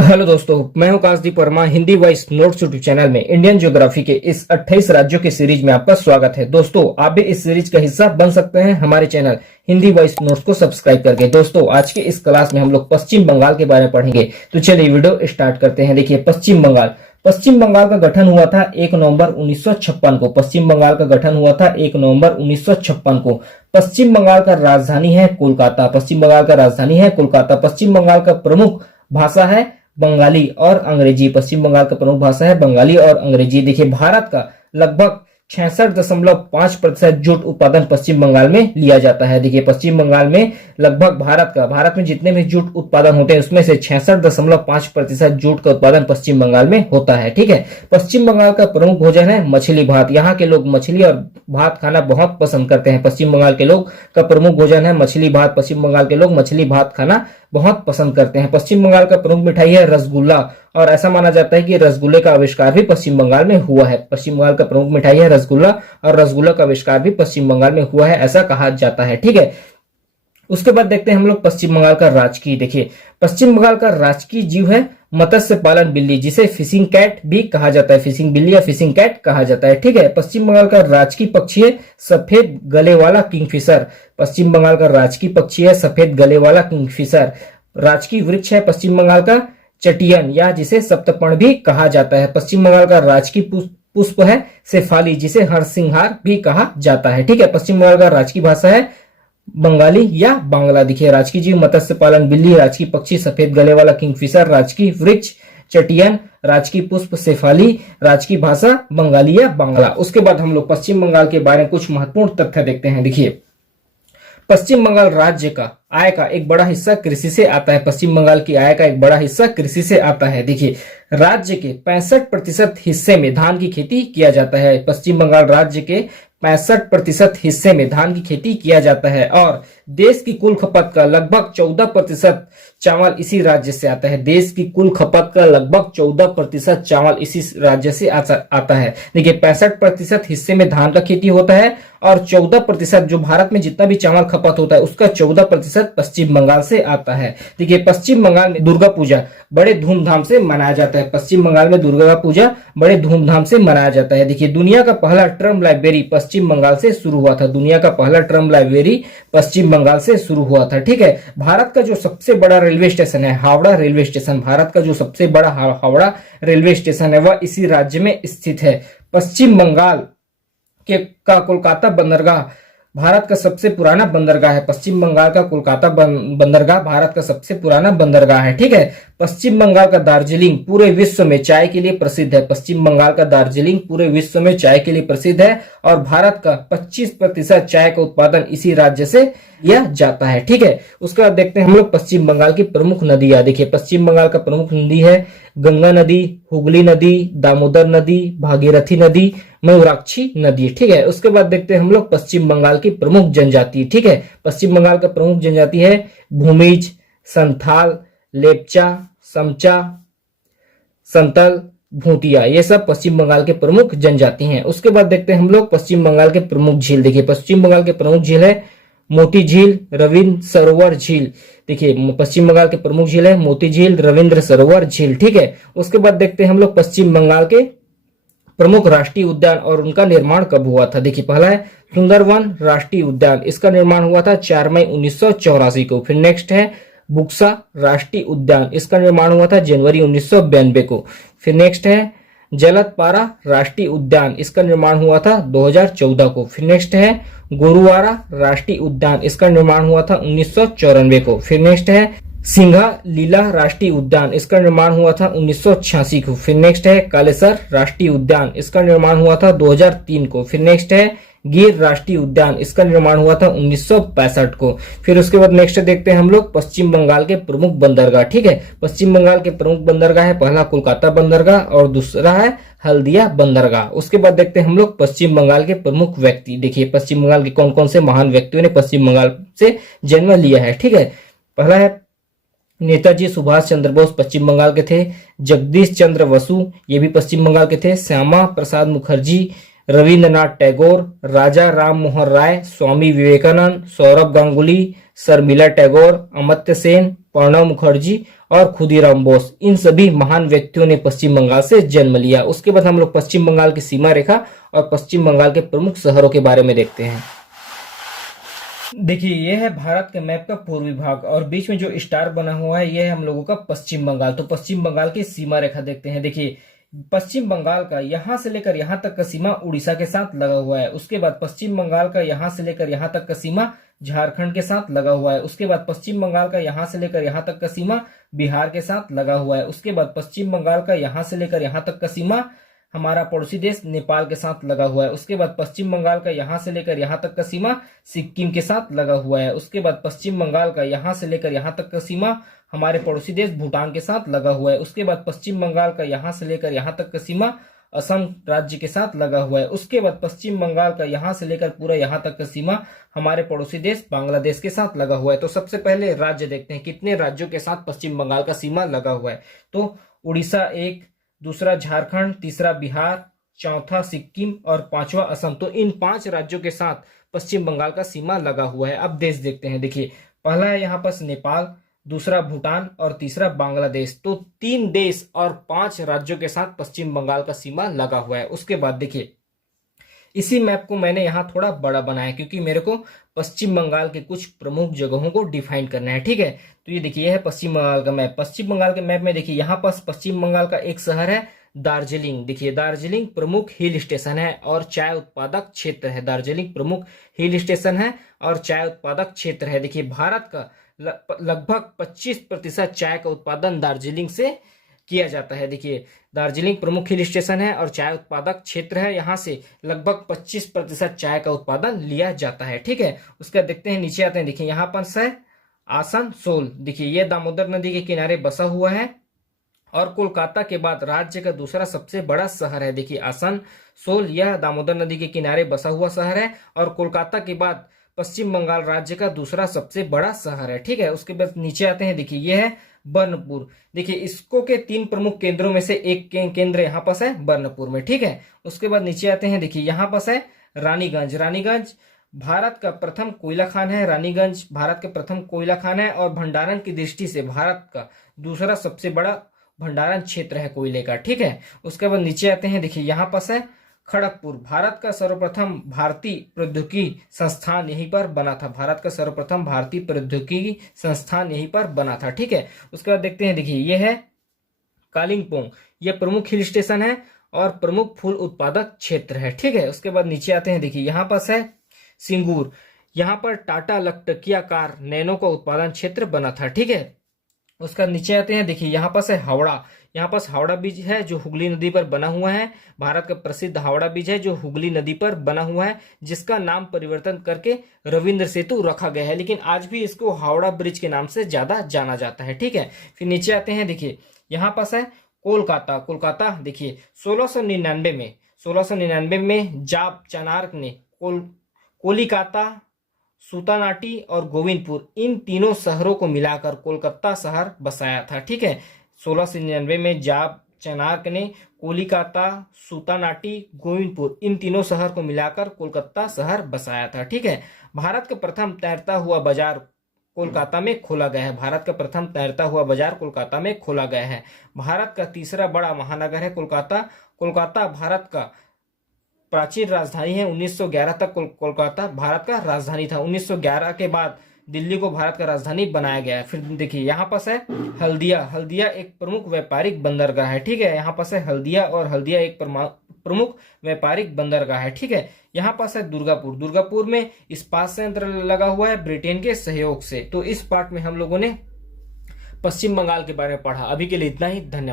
Hello दोस्तों, मैं हूं Kashdeep Verma. Hindi voice notes YouTube channel में इंडियन ज्योग्राफी के इस 28 राज्यों की सीरीज में आपका स्वागत है। दोस्तों, आप भी इस सीरीज का हिस्सा बन सकते हैं हमारे चैनल हिंदी वॉइस नोट्स को सब्सक्राइब करके। दोस्तों, आज के इस क्लास में हम लोग पश्चिम बंगाल के बारे में पढ़ेंगे। तो चलिए वीडियो स्टार्ट करते हैं। देखिए, पश्चिम बंगाल का गठन हुआ था 1 नवंबर 1956 को। पश्चिम बंगाल का गठन हुआ था 1 नवंबर 1956 को। पश्चिम बंगाल का राजधानी है कोलकाता। पश्चिम बंगाल का राजधानी है कोलकाता। पश्चिम बंगाल का प्रमुख भाषा है बंगाली और अंग्रेजी। पश्चिम बंगाल का प्रमुख भाषा है बंगाली और अंग्रेजी। देखिए, भारत का लगभग 66.5% जूट उत्पादन पश्चिम बंगाल में लिया जाता है। देखिए, पश्चिम बंगाल में लगभग भारत में जितने भी जूट उत्पादन होते हैं उसमें से 66.5% जूट का उत्पादन पश्चिम बंगाल में होता है। ठीक है। पश्चिम बंगाल का प्रमुख भोजन है मछली भात। यहाँ के लोग मछली और भात खाना बहुत पसंद करते हैं। पश्चिम बंगाल के लोग का प्रमुख भोजन है मछली भात। पश्चिम बंगाल के लोग मछली भात खाना बहुत पसंद करते हैं। पश्चिम बंगाल का प्रमुख मिठाई है रसगुल्ला, और ऐसा माना जाता है कि रसगुल्ले का आविष्कार भी पश्चिम बंगाल में हुआ है। पश्चिम बंगाल का प्रमुख मिठाई है रसगुल्ला, और रसगुल्ला का आविष्कार भी पश्चिम बंगाल में हुआ है, ऐसा कहा जाता है। ठीक है। उसके बाद देखते हैं हम लोग पश्चिम बंगाल का राजकीय। देखिए, पश्चिम बंगाल का राजकीय जीव है मत्स्य पालन बिल्ली, जिसे फिशिंग कैट भी कहा जाता है। फिशिंग बिल्ली या फिशिंग कैट कहा जाता है। ठीक है। पश्चिम बंगाल का राजकीय पक्षी है सफेद गले वाला किंगफिशर। पश्चिम बंगाल का राजकीय पक्षी है सफेद गले वाला किंगफिशर। राजकीय वृक्ष है पश्चिम बंगाल का चटियन, या जिसे सप्तपर्ण भी कहा जाता है। पश्चिम बंगाल का राजकीय पुष्प है शेफाली, जिसे हरसिंहार भी कहा जाता है। ठीक है। पश्चिम बंगाल का राजकीय भाषा है बंगाली या बांग्ला। देखिए, राजकीय जीव मत्स्य पालन बिल्ली, राजकीय पक्षी सफेद गले वाला किंगफिशर, राजकीय वृक्ष चटियन, राजकीय पुष्प शेफाली, राजकीय भाषा बंगाली या बांग्ला। उसके बाद हम लोग पश्चिम बंगाल के बारे में कुछ महत्वपूर्ण तथ्य देखते हैं। देखिए, पश्चिम बंगाल राज्य का आय का एक बड़ा हिस्सा कृषि से आता है। पश्चिम बंगाल की आय का एक बड़ा हिस्सा कृषि से आता है। देखिए, राज्य के 65% हिस्से में धान की खेती किया जाता है। पश्चिम बंगाल राज्य के 65% हिस्से में धान की खेती किया जाता है, और देश की कुल खपत का लगभग 14% चावल इसी राज्य से आता है। देश की कुल खपत का लगभग 14% चावल इसी राज्य से आता है। देखिए, 65% हिस्से में धान का खेती होता है, और 14% जो भारत में जितना भी चावल खपत होता है उसका 14% पश्चिम बंगाल से आता है। देखिए, पश्चिम बंगाल में दुर्गा पूजा बड़े धूमधाम से मनाया जाता है। पश्चिम बंगाल में दुर्गा पूजा बड़े धूमधाम से मनाया जाता है। देखिए, दुनिया का पहला ट्रम लाइब्रेरी पश्चिम बंगाल से शुरू हुआ था। दुनिया का पहला ट्रम लाइब्रेरी पश्चिम बंगाल से शुरू हुआ था। ठीक है। भारत का जो सबसे बड़ा रेलवे स्टेशन है हावड़ा रेलवे स्टेशन, भारत का जो सबसे बड़ा हावड़ा रेलवे स्टेशन है वह इसी राज्य में स्थित है। पश्चिम बंगाल का कोलकाता बंदरगाह भारत का सबसे पुराना बंदरगाह है। पश्चिम बंगाल का कोलकाता बंदरगाह भारत का सबसे पुराना बंदरगाह है। ठीक है। पश्चिम बंगाल का दार्जिलिंग पूरे विश्व में चाय के लिए प्रसिद्ध है। पश्चिम बंगाल का दार्जिलिंग पूरे विश्व में चाय के लिए प्रसिद्ध है, और भारत का 25% चाय का उत्पादन इसी राज्य से किया जाता है। ठीक है। उसके बाद देखते हैं हम लोग पश्चिम बंगाल की प्रमुख नदियां। देखिए, पश्चिम बंगाल का प्रमुख नदी है गंगा नदी, हुगली नदी, दामोदर नदी, भागीरथी नदी, मयूराक्षी नदी। ठीक है। उसके बाद देखते हैं हम लोग पश्चिम बंगाल की प्रमुख जनजाति। ठीक है। पश्चिम बंगाल का प्रमुख जनजाति है भूमिज, संथाल, लेपचा, समचा, संतल, भूतिया। ये सब पश्चिम बंगाल के प्रमुख जनजाति हैं। उसके बाद देखते हैं हम लोग पश्चिम बंगाल के प्रमुख झील। देखिए, पश्चिम बंगाल के प्रमुख झील है मोती झील, रविंद्र सरोवर झील। देखिए, पश्चिम बंगाल के प्रमुख झील है मोती झील, रविंद्र सरोवर झील। ठीक है। उसके बाद देखते हैं हम लोग पश्चिम बंगाल के प्रमुख राष्ट्रीय उद्यान और उनका निर्माण कब हुआ था। देखिए, पहला है सुंदरवन राष्ट्रीय उद्यान, इसका निर्माण हुआ था 4 मई 1984 को। फिर नेक्स्ट है बुक्सा राष्ट्रीय उद्यान, इसका निर्माण हुआ था जनवरी 1992 को। फिर नेक्स्ट है जलदपारा राष्ट्रीय उद्यान, इसका निर्माण हुआ था 2014 को। फिर नेक्स्ट है गोरुवारा राष्ट्रीय उद्यान, इसका निर्माण हुआ था 1994 को। फिर नेक्स्ट है सिंघा लीला राष्ट्रीय उद्यान, इसका निर्माण हुआ था 1986 को। फिर नेक्स्ट है कालेसर राष्ट्रीय उद्यान, इसका निर्माण हुआ था 2003 को। फिर नेक्स्ट है गिर राष्ट्रीय उद्यान, इसका निर्माण हुआ था 1965 को। फिर उसके बाद नेक्स्ट देखते हैं हम लोग पश्चिम बंगाल के प्रमुख बंदरगाह। ठीक है। पश्चिम बंगाल के प्रमुख बंदरगाह है पहला कोलकाता बंदरगाह, और दूसरा है हल्दिया बंदरगाह। उसके बाद देखते हैं हम लोग पश्चिम बंगाल के प्रमुख व्यक्ति। देखिए, पश्चिम बंगाल के कौन कौन से महान व्यक्तियों ने पश्चिम बंगाल से जन्म लिया है। ठीक है। पहला है नेताजी सुभाष चंद्र बोस, पश्चिम बंगाल के थे। जगदीश चंद्र बसु, ये भी पश्चिम बंगाल के थे। श्यामा प्रसाद मुखर्जी, रविंद्रनाथ टैगोर, राजा राम मोहन राय, स्वामी विवेकानंद, सौरभ गांगुली, शर्मिला टैगोर, अमर्त्य सेन, प्रणब मुखर्जी और खुदीराम बोस, इन सभी महान व्यक्तियों ने पश्चिम बंगाल से जन्म लिया। उसके बाद हम लोग पश्चिम बंगाल की सीमा रेखा और पश्चिम बंगाल के प्रमुख शहरों के बारे में देखते हैं। देखिए, यह है भारत के मैप का पूर्वी भाग और बीच में जो स्टार बना हुआ है यह है हम लोगों का पश्चिम बंगाल। तो पश्चिम बंगाल की सीमा रेखा देखते हैं। देखिए, पश्चिम बंगाल का यहां से लेकर यहां तक का सीमा उड़ीसा के साथ लगा हुआ है। उसके बाद पश्चिम बंगाल का यहां से लेकर यहां तक का सीमा झारखंड के साथ लगा हुआ है। उसके बाद पश्चिम बंगाल का यहां से लेकर यहां तक का सीमा बिहार के साथ लगा हुआ है। उसके बाद पश्चिम बंगाल का यहां से लेकर यहां तक का सीमा हमारा पड़ोसी देश नेपाल के साथ लगा हुआ है। उसके बाद पश्चिम बंगाल का यहां से लेकर यहां तक का सीमा सिक्किम के साथ लगा हुआ है। उसके बाद पश्चिम बंगाल का यहां से लेकर यहां तक का सीमा हमारे पड़ोसी देश भूटान के साथ लगा हुआ है। उसके बाद पश्चिम बंगाल का यहां से लेकर यहां तक का सीमा असम राज्य के साथ लगा हुआ है। उसके बाद पश्चिम बंगाल का यहां से लेकर पूरा यहां तक का सीमा हमारे पड़ोसी देश बांग्लादेश के साथ लगा हुआ है। तो सबसे पहले राज्य देखते हैं, कितने राज्यों के साथ पश्चिम बंगाल का सीमा लगा हुआ है। तो उड़ीसा एक, दूसरा झारखंड, तीसरा बिहार, चौथा सिक्किम और पांचवा असम। तो इन 5 राज्यों के साथ पश्चिम बंगाल का सीमा लगा हुआ है। अब देश देखते हैं। देखिए, पहला है यहाँ पर नेपाल, दूसरा भूटान और तीसरा बांग्लादेश। तो 3 देश और 5 राज्यों के साथ पश्चिम बंगाल का सीमा लगा हुआ है। उसके बाद देखिए, इसी मैप को मैंने यहाँ थोड़ा बड़ा बनाया क्योंकि मेरे को पश्चिम बंगाल के कुछ प्रमुख जगहों को डिफाइन करना है। ठीक है, तो ये देखिए, यह है पश्चिम बंगाल का मैप। पश्चिम बंगाल के मैप में देखिए, यहाँ पास पश्चिम बंगाल का एक शहर है दार्जिलिंग। देखिए, दार्जिलिंग प्रमुख हिल स्टेशन है और चाय उत्पादक क्षेत्र है। दार्जिलिंग प्रमुख हिल स्टेशन है और चाय उत्पादक क्षेत्र है। देखिए, भारत का लगभग 25% चाय का उत्पादन दार्जिलिंग से किया जाता है। देखिए, दार्जिलिंग प्रमुख हिल स्टेशन है और चाय उत्पादक क्षेत्र है। यहाँ से लगभग 25% चाय का उत्पादन लिया जाता है। ठीक है, उसका देखते हैं, नीचे आते हैं। देखिए, यहाँ पर है आसनसोल। देखिए, यह दामोदर नदी के किनारे बसा हुआ है और कोलकाता के बाद राज्य का दूसरा सबसे बड़ा शहर है। देखिए, आसनसोल यह दामोदर नदी के किनारे बसा हुआ शहर है और कोलकाता के बाद पश्चिम बंगाल राज्य का दूसरा सबसे बड़ा शहर है। ठीक है, उसके बाद नीचे आते हैं। देखिए, यह है बर्नपुर। देखिए, इसको के 3 प्रमुख केंद्रों में से एक केंद्र यहाँ पास है बर्नपुर में। ठीक है, उसके बाद नीचे आते हैं। देखिए, यहाँ पास है रानीगंज। रानीगंज भारत का प्रथम कोयला खान है। रानीगंज भारत के प्रथम कोयला खान है और भंडारण की दृष्टि से भारत का दूसरा सबसे बड़ा भंडारण क्षेत्र है कोयले का। ठीक है, उसके बाद नीचे आते हैं। देखिए, यहाँ पास है खड़गपुर। भारत का सर्वप्रथम भारतीय प्रौद्योगिकी संस्थान यहीं पर बना था। भारत का सर्वप्रथम भारतीय प्रौद्योगिकी संस्थान यहीं पर बना था। ठीक है, उसके बाद देखते हैं। देखिए, यह है कालिंपोंग। यह प्रमुख हिल स्टेशन है और प्रमुख फूल उत्पादक क्षेत्र है। ठीक है, उसके बाद नीचे आते हैं। देखिए, यहाँ पास है सिंगूर। यहाँ पर टाटा लकटकिया कार नैनो का उत्पादन क्षेत्र बना था। ठीक है, उसका नीचे आते हैं। देखिए, यहाँ पास है हावड़ा। यहाँ पास हावड़ा ब्रिज है जो हुगली नदी पर बना हुआ है। भारत का प्रसिद्ध हावड़ा ब्रिज है जो हुगली नदी पर बना हुआ है, जिसका नाम परिवर्तन करके रविंद्र सेतु रखा गया है, लेकिन आज भी इसको हावड़ा ब्रिज के नाम से ज्यादा जाना जाता है। ठीक है, फिर नीचे आते हैं। देखिए, यहाँ पास है कोलकाता। कोलकाता देखिए, 1699 में जाब चानार्क ने कोलिकाता, सूतानाटी और गोविंदपुर इन तीनों शहरों को मिलाकर कोलकाता शहर बसाया था। ठीक है, 1699 में जाब चानार्क ने कोलिकाता, सूतानाटी, गोविंदपुर इन तीनों शहर को मिलाकर कोलकाता शहर बसाया था। ठीक है, भारत का प्रथम तैरता हुआ बाजार कोलकाता में खोला गया है। भारत का प्रथम तैरता हुआ बाजार कोलकाता में खोला गया है। भारत का तीसरा बड़ा महानगर है कोलकाता। कोलकाता भारत का प्राचीन राजधानी है। 1911 तक कोलकाता भारत का राजधानी था। 1911 के बाद दिल्ली को भारत का राजधानी बनाया गया है। फिर देखिए, यहाँ पास है हल्दिया। हल्दिया एक प्रमुख व्यापारिक बंदरगाह है। ठीक है, यहाँ पास है हल्दिया और हल्दिया एक प्रमुख व्यापारिक बंदरगाह है। ठीक है, यहाँ पास है दुर्गापुर। दुर्गापुर में इस्पात संयंत्र लगा हुआ है ब्रिटेन के सहयोग से। तो इस पार्ट में हम लोगों ने पश्चिम बंगाल के बारे में पढ़ा। अभी के लिए इतना ही, धन्यवाद।